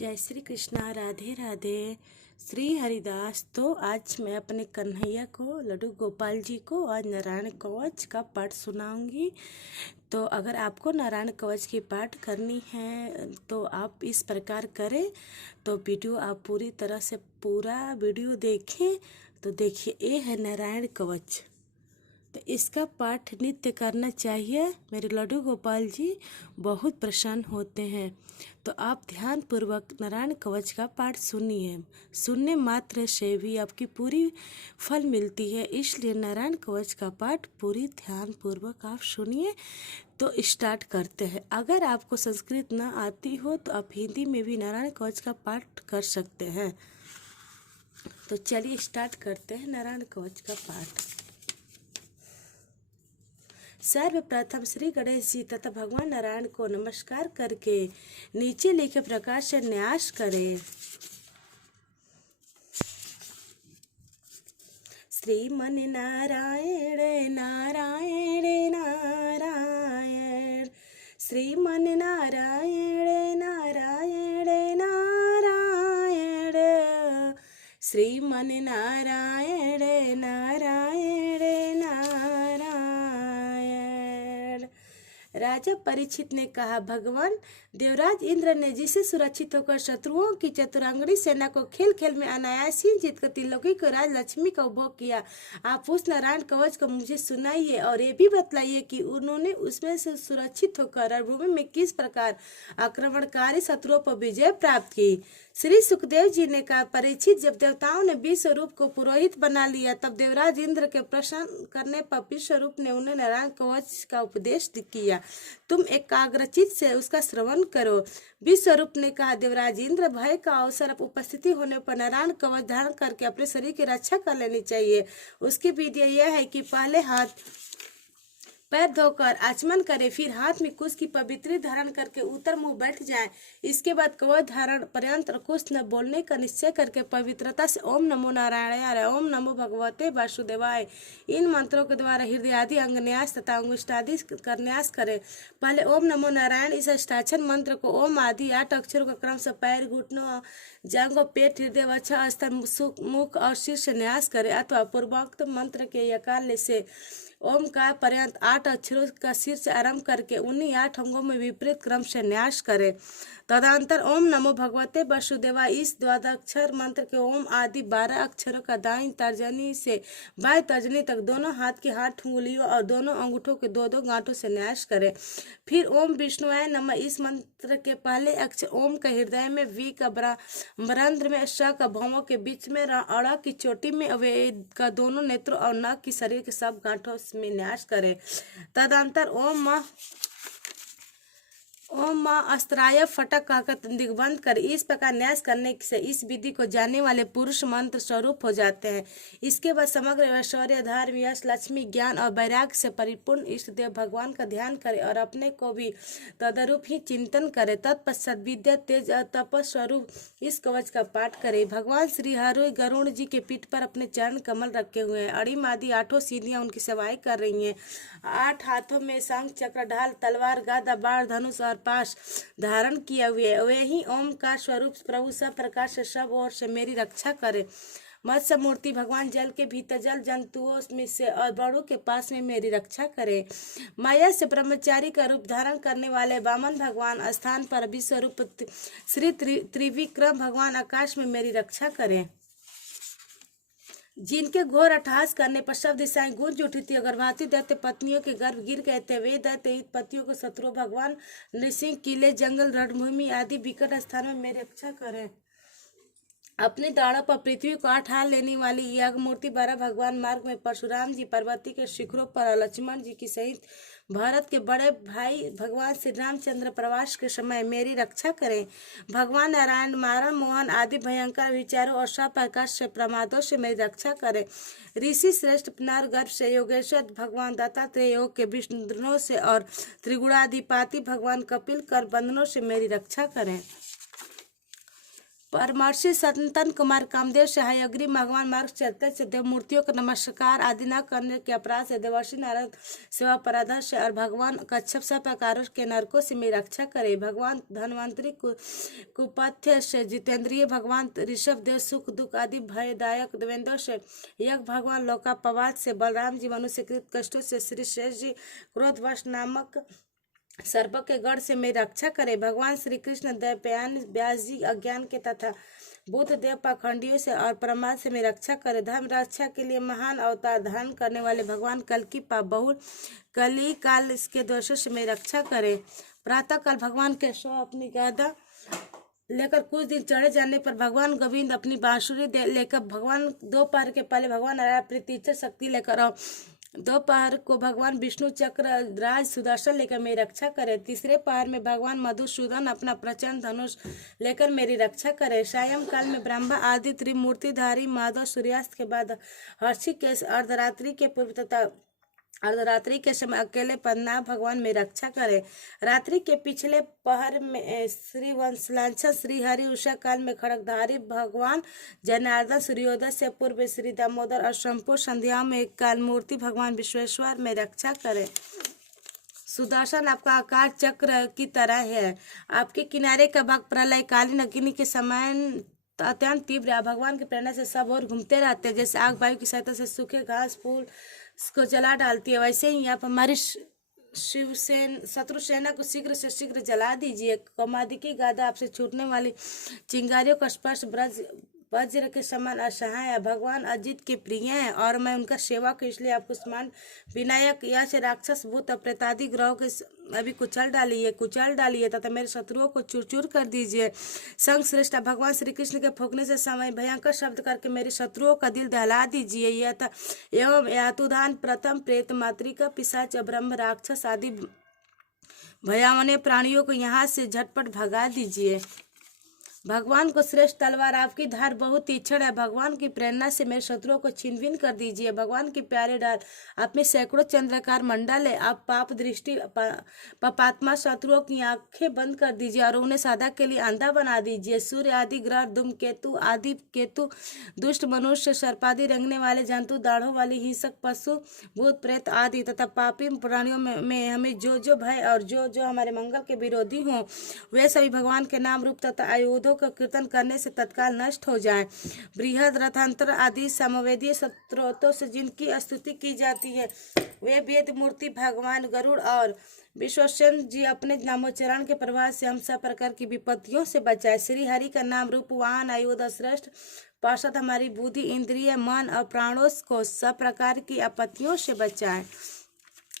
जय श्री कृष्णा। राधे राधे। श्री हरिदास। तो आज मैं अपने कन्हैया को, लड्डू गोपाल जी को आज नारायण कवच का पाठ सुनाऊंगी। तो अगर आपको नारायण कवच की पाठ करनी है तो आप इस प्रकार करें। तो वीडियो आप पूरी तरह से पूरा वीडियो देखें। तो देखिए, ये है नारायण कवच। तो इसका पाठ नित्य करना चाहिए। मेरे लड्डू गोपाल जी बहुत प्रसन्न होते हैं। तो आप ध्यान पूर्वक नारायण कवच का पाठ सुनिए। सुनने मात्र से भी आपकी पूरी फल मिलती है, इसलिए नारायण कवच का पाठ पूरी ध्यान पूर्वक आप सुनिए। तो स्टार्ट करते हैं। अगर आपको संस्कृत ना आती हो तो आप हिंदी में भी नारायण कवच का पाठ कर सकते हैं। तो चलिए स्टार्ट करते हैं नारायण कवच का पाठ। सर्वप्रथम श्री गणेश जी तथा भगवान नारायण को नमस्कार करके नीचे लिखे प्रकार से न्यास करें। श्रीमन नारायण नारायण नारायण, श्रीमन नारायण नारायण नारायण, श्रीमन नारायण नारायण नारायण। राजा परीक्षित ने कहा, भगवान देवराज इंद्र ने जिसे सुरक्षित होकर शत्रुओं की चतुरांगनी सेना को खेल खेल में अनायास ही जीतकर त्रिलोकी को राज लक्ष्मी का उपभोग किया, आप उस नारायण कवच को मुझे सुनाइए और ये भी बतलाइए कि उन्होंने उसमें से सुरक्षित होकर रणभूमि में किस प्रकार आक्रमणकारी शत्रुओं पर विजय प्राप्त की। श्री सुखदेव जी ने कहा, परीक्षित, जब देवताओं ने विश्वरूप को पुरोहित बना लिया तब देवराज इंद्र के प्रसन्न करने पर विश्वरूप ने उन्हें नारायण कवच का उपदेश किया। तुम एकाग्रचित से उसका श्रवण करो। विश्वरूप ने कहा, देवराज इंद्र, भय का अवसर उपस्थिति होने पर नारायण कवच धारण करके अपने शरीर की रक्षा कर लेनी चाहिए। उसकी विधि यह है कि पहले हाथ पैर धोकर आचमन करे, फिर हाथ में कुश की पवित्री धारण करके उत्तर मुंह बैठ जाए। इसके बाद कवच धारण पर्यंत कुछ न बोलने का निश्चय करके पवित्रता से ओम नमो नारायणाय, ओम नमो भगवते वासुदेवाय, इन मंत्रों के द्वारा हृदय आदि अंगन्यास तथा अंगुष्ठादि करन्यास करे। पहले ओम नमो नारायण इस अष्टाक्षर मंत्र को ओम आदि 8 अक्षरों का क्रम से पैर, घुटनों, जांघों, पेट, हृदय, वक्षा, स्थल, मुख और शीर्ष न्यास करे, अथवा पूर्वोक्त मंत्र के यकार से ओम का पर्यंत 8 अक्षरों का शीर्ष आरंभ करके उन्हीं 8 अंगों में विपरीत क्रम से न्यास करे। तदंतर ओम नमो भगवते वासुदेवाय इस द्वादक्षर मंत्र के ओम आदि 12 अक्षरों का दाईं तर्जनी से बाएं तर्जनी तक दोनों हाथ की 8 उंगलियों और दोनों अंगूठों के 2-2 गांठों से न्यास करे। फिर ओम विष्णुवाय नमः इस मंत्र के पहले अक्षर ओम का हृदय में, वी का ब्रंध्र में, श का भौंवों के बीच में, अड़ की चोटी में, वेद का दोनों नेत्रों और न की शरीर के सब गांठों में न्यास करे। तदंतर ओम माँ अस्त्राय फटक कहकर दिग्बंध कर इस प्रकार न्यास करने से इस विधि को जानने वाले पुरुष मंत्र स्वरूप हो जाते हैं। इसके बाद समग्र ऐश्वर्य, धर्म, यश, लक्ष्मी, ज्ञान और वैराग्य से परिपूर्ण इष्ट देव भगवान का ध्यान करे और अपने को भी तदरूप ही चिंतन करे। तत्पश्चात विद्या, तेज और तपस स्वरूप इस कवच का पाठ करे। भगवान श्री हरि गरुण जी के पीठ पर अपने चरण कमल रखे हुए हैं। अड़िम आदि 8 सीढ़ियां उनकी सेवाएं कर रही हैं। 8 हाथों में शंख, चक्र, ढाल, तलवार, गदा, बाण, धनुष और पाश धारण किया हुए। वही ओम का स्वरूप प्रभु सब प्रकार से सब ओर से मेरी रक्षा करे। मत्स्य मूर्ति भगवान जल के भीतर जल जंतुओं में से और बड़ों के पास में मेरी रक्षा करे। माया से ब्रह्मचारी का रूप धारण करने वाले वामन भगवान स्थान पर विश्वरूप श्री त्रिविक्रम भगवान आकाश में मेरी रक्षा करें। जिनके घोर अट्टहास करने पर सब दिशाएं गूंज उठी थी। गर्भवती दैत्य पत्नियों के गर्भ गिर गए थे। वे दैत्य पतियों को शत्रु भगवान नृसिंह किले, जंगल, रणभूमि आदि विकट स्थानों में मेरी रक्षा करें। अपने दाढ़ों पर पृथ्वी को 8 हाथ लेने वाली यज्ञ मूर्ति 12 भगवान मार्ग में परशुराम जी पर्वती के शिखरों पर, लक्ष्मण जी की सहित भारत के बड़े भाई भगवान श्री रामचंद्र प्रवास के समय मेरी रक्षा करें। भगवान नारायण मारण, मोहन आदि भयंकर विचारों और सब प्रकार से प्रमादों से मेरी रक्षा करें। ऋषि श्रेष्ठ नर गर्भ से योगेश्वर भगवान दत्तात्रेय योग के विष्णुओं से और त्रिगुणाधिपाति भगवान कपिल कर बंधनों से मेरी रक्षा करें। परमर्षि संतन कुमार कामदेव से हयग्रीव भगवान मार्ग चलते से देव मूर्तियों का नमस्कार आदि न करने के अपराध से देवर्षि नारद सेवा पराधर से और भगवान कच्छप सब प्रकारों के नरकों से मेरी रक्षा करे। भगवान धन्वंतरी कुपथ्य से जितेंद्रिय भगवान ऋषभ देव सुख दुख आदि भयदायक देवेंद्र से यज्ञ भगवान लोकापवाद से बलराम जी मनुष्यकृत कष्टों से श्री शेष जी क्रोधवश नामक सर्प के गढ़ से मेरी रक्षा करे। भगवान श्री कृष्ण दयापयान व्यास जी अज्ञान के तथा बुद्ध देव पाखंडियों से और प्रमाद से मेरी रक्षा करे। धर्म रक्षा के लिए महान अवतार धारण करने वाले भगवान कल की पाप बहुल कली काल इसके दोषों से मेरी रक्षा करे। प्रातः काल भगवान के सो अपनी गदा लेकर कुछ दिन चढ़े जाने पर भगवान गोविंद अपनी बांसुरी लेकर भगवान दोपहर के पहले भगवान नारायण प्रीतिचर शक्ति लेकर और दोपहर को भगवान विष्णु चक्र राज सुदर्शन लेकर मेरी रक्षा करे। तीसरे पहर में भगवान मधुसूदन अपना प्रचंड धनुष लेकर मेरी रक्षा करे। सायं काल में ब्रह्मा आदि त्रिमूर्तिधारी माधव सूर्यास्त के बाद हर्षि के अर्धरात्रि के पूर्व तथा अर्धरात्रि के समय अकेले पद्मनाभ भगवान में रक्षा करे। रात्रि के पिछले पहर में श्री वंशलांछन श्री हरि उषा काल में खड़गधारी भगवान जनार्दन सूर्योदय से पूर्व श्री दामोदर और संपूर्ण संध्याओं में काल मूर्ति भगवान विश्वेश्वर में रक्षा करे। सुदर्शन आपका आकार चक्र की तरह है। आपके किनारे का भाग प्रलयकालीन अग्नि के समान अत्यंत तीव्र है। भगवान की प्रेरणा से सब और घूमते रहते हैं। जैसे आग वायु की सहायता से सूखे घास फूल को जला डालती है, वैसे ही आप हमारी शत्रु सेना को शीघ्र से शीघ्र जला दीजिए। कौमादिकी गादा आपसे छूटने वाली चिंगारियों का स्पर्श वज्र के समान असहाय है। भगवान अजित के प्रिय हैं और मैं उनका सेवा को इसलिए आपको समान विनायक या से राक्षस भूत प्रेतादि ग्रहों के अभी कुचल डालिए तथा मेरे शत्रुओं को चूर चूर कर दीजिए। संग श्रेष्ठ भगवान श्री कृष्ण के फूंकने से समय भयंकर शब्द करके मेरे शत्रुओं का दिल दहला दीजिए। एवं यातुदान प्रथम प्रेत मातृका पिशाच ब्रह्म राक्षस आदि भयावने प्राणियों को यहाँ से झटपट भगा दीजिए। भगवान को श्रेष्ठ तलवार आपकी धार बहुत तीक्ष्ण है। भगवान की प्रेरणा से मेरे शत्रुओं को छीन कर दीजिए। भगवान की प्यारे डाल आप में सैकड़ों चंद्राकार मंडल है। आप पाप दृष्टि पापात्मा शत्रुओं की आंखें बंद कर दीजिए और उन्हें सदा के लिए अंधा बना दीजिए। सूर्य आदि ग्रह धूमकेतु आदि केतु दुष्ट मनुष्य सर्पादि रंगने वाले जंतु दाढ़ों वाली हिंसक पशु भूत प्रेत आदि तथा पापी प्राणियों में हमें जो भय और जो हमारे मंगल के विरोधी हों वे सभी भगवान के नाम रूप तथा आयुधों का कीर्तन करने से तत्काल नष्ट हो जाए। बृहद रथंत्र आदि समवेदीय स्त्रोतों से जिनकी स्तुति की जाती है वे वेद मूर्ति भगवान गरुड़ और विश्वसेन जी अपने नामोच्चारण के प्रभाव से हम सब प्रकार की विपत्तियों से बचाए। श्री हरि का नाम रूप वाहन आयुध श्रेष्ठ पार्षद हमारी बुद्धि इंद्रिय मन और प्राणों को सब प्रकार की आपत्तियों से बचाए।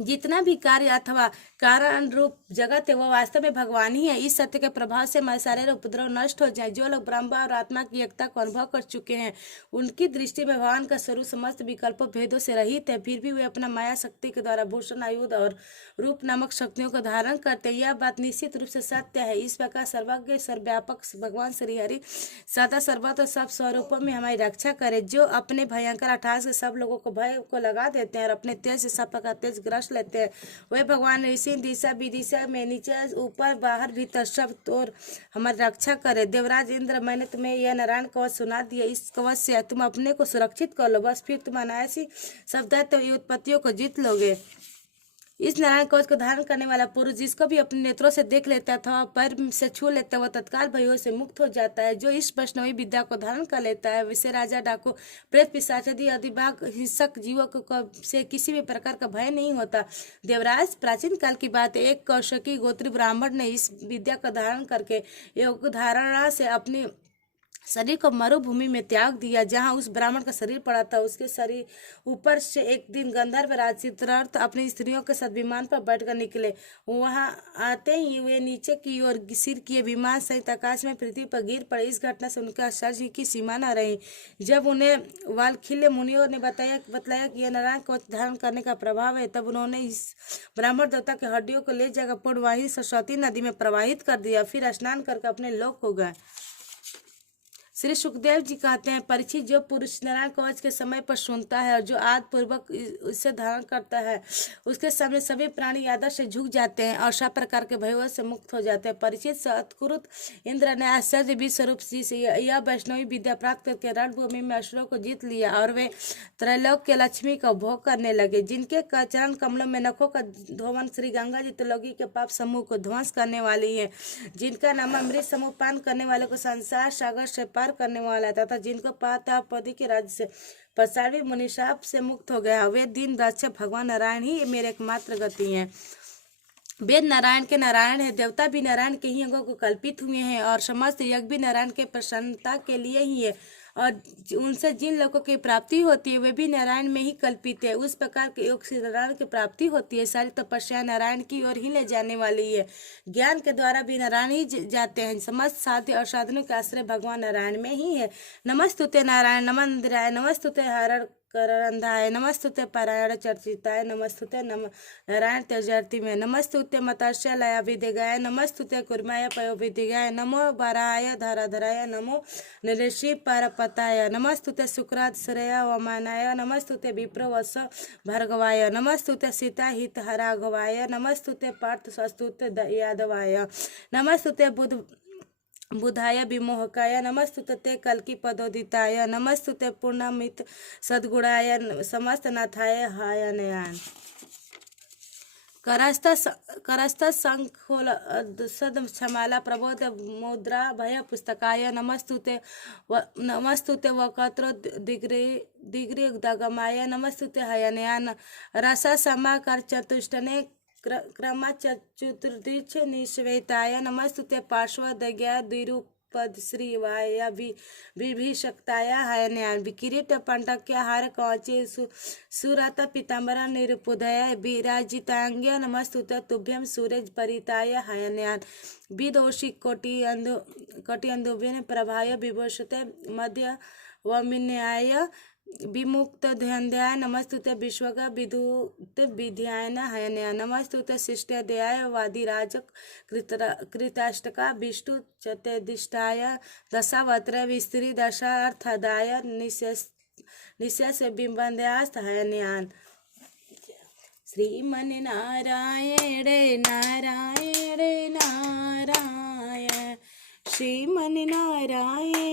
जितना भी कार्य अथवा कारण रूप जगत है वो वास्तव में भगवान ही है। इस सत्य के प्रभाव से हमारे सारे उपद्रव नष्ट हो जाए। जो लोग ब्रह्म और आत्मा की एकता को अनुभव कर चुके हैं उनकी दृष्टि में भगवान का स्वरूप समस्त विकल्पों भेदों से रहित है। फिर भी वे अपना माया शक्ति के द्वारा भूषण आयुध और रूप नामक शक्तियों को धारण करते हैं। यह बात निश्चित रूप से सत्य है। इस प्रकार सर्वज्ञ सर्वव्यापक भगवान श्री हरि सदा सर्वत्र सब स्वरूपों में हमारी रक्षा करे। जो अपने भयंकर अट्ठास से सब लोगों को भय को लगा देते हैं और अपने तेज से सब प्रकार तेज ग्रस लेते हैं वे भगवान ऋषि दिशा विदिशा में नीचे ऊपर बाहर भीतर सब तोर हमारी रक्षा करे। देवराज इंद्र मैंने तुम्हें यह नारायण कवच सुना दिया। इस कवच से तुम अपने को सुरक्षित कर लो, बस फिर तुम अनायासी सब दैत्य उत्पत्तियों को जीत लोगे। इस नारायण कवच को धारण करने वाला पुरुष जिसको भी अपने नेत्रों से देख लेता है अथवा पैर से छू लेता है वह तत्काल भयों से मुक्त हो जाता है। जो इस वैष्णवी विद्या को धारण कर लेता है वैसे राजा डाकू प्रेत पिशाच आदि अधिभाग हिंसक जीवों को से किसी भी प्रकार का भय नहीं होता। देवराज प्राचीन काल की बात है, एक कौशकी गोत्री ब्राह्मण ने इस विद्या का धारण करके योग धारणा से अपनी शरीर को मरुभूमि में त्याग दिया। जहाँ उस ब्राह्मण का शरीर पड़ा था उसके शरीर ऊपर से एक दिन गंधर्व राज चित्ररथ अपनी स्त्रियों के साथ विमान पर बैठकर निकले। वहां आते ही वे नीचे की ओर सिर किए विमान सहित आकाश में पृथ्वी पर गिर पड़े। इस घटना से उनका आश्चर्य की सीमा न रही। जब उन्हें वालखिल्य मुनियों ने बतलाया कि यह नारायण कवच धारण करने का प्रभाव है तब उन्होंने इस ब्राह्मण देवता के हड्डियों को ले जाकर पूर्णवाही सरस्वती नदी में प्रवाहित कर दिया। फिर स्नान करके अपने लोक को गए। श्री सुखदेव जी कहते हैं, परीक्षित, जो पुरुष नारायण कवच के समय पर सुनता है और जो आदि पूर्वक इसे धारण करता है, उसके सामने सभी प्राणी आदर से झुक जाते हैं और सब प्रकार के भयों से मुक्त हो जाते हैं। परीक्षित, सतकुरुत इंद्र ने आश्चर्य विश्वरूप जी से यह वैष्णवी विद्या प्राप्त करके रणभूमि में असुरों को जीत लिया और वे त्रैलोक के लक्ष्मी का भोग करने लगे। जिनके चरण कमलों में नखों का धोवन श्री गंगा जी त्रिलोकी के पाप समूह को ध्वंस करने वाली है। जिनका नाम अमृत समूह पान करने वाले को संसार सागर से पार करने वाला है, तथा जिनको पातापदी के राज्य से पसारवी मुनिशाप से मुक्त हो गया, वे दिन रक्षक भगवान नारायण ही मेरे एकमात्र गति हैं। वेद नारायण के नारायण है, देवता भी नारायण के ही अंगों को कल्पित हुए हैं और समस्त यज्ञ भी नारायण के प्रसन्नता के लिए ही है और उनसे जिन लोगों की प्राप्ति होती है वे भी नारायण में ही कल्पित है। उस प्रकार के योग से नारायण की प्राप्ति होती है। सारी तपस्या नारायण की ओर ही ले जाने वाली है। ज्ञान के द्वारा भी नारायण ही जाते हैं। समस्त साध्य और साधनों के आश्रय भगवान नारायण में ही है। नमस्तुते नारायण नमंदिराय, नमस्तुते हरण करंधाय, नमस्तुते पारायण चर्चिताय, नमस्तुते नारायण तेजर्ति में, नमस्तुते मत्स्य लया विदिगाय, नमस्तुते कुर्माय पयो विदिगाय, नमो बाराय धराधराय, नमो नृषि परपताय, नमस्तुते शुक्राद श्रेय वमानाय, नमस्तुते विप्र वस भर्गवाय, नमस्तुते सीता हित हरागवाय, नमस्तुते पार्थ सस्तुते यादवाय, नमस्तुते बुधाय विमोहकाय, नमस्तुते ते कल्की पदोदिताय, नमस्तुते पूर्णमित सद्गुणाय, समस्त नाथाय हाय नयान। करस्त शंखोल सद क्षमाला प्रबोध मुद्रा भय पुस्तकाय, नमस्तुते वक्त्र दिग्री दगमाय, नमस्तुते हयनयान रसा समाकर चतुष्टने क्रमचतुर्दिश निश्वेताय, नमस्तुते पार्श्वदज्ञा द्विरूपद श्रीवाय विभीषक्ताय हयन्यान, किरीट पंटक्य हार कवचे सुरत पीतांबर निरुपुदय विराजितांग्य, नमस्तुते तुभ्यं सूरज परिताय हयन्यान, विदोषी कोटि अंधुभिन प्रभाय विभूषते मध्य वमिन्याय विमुक्त ध्याय, नमस्तुते विश्वग विदुत विद्यायन हयन्या, नमस्तुते शिष्टदयाय वादिराज कृताष्टका विष्णु चतुर्दिष्टाय, दशावत्र विस्त्री दशार्थदाय, निशेष बिंबन्यास्त हयन्यान। श्रीमन नारायण नारायण नारायण, श्रीमन नारायण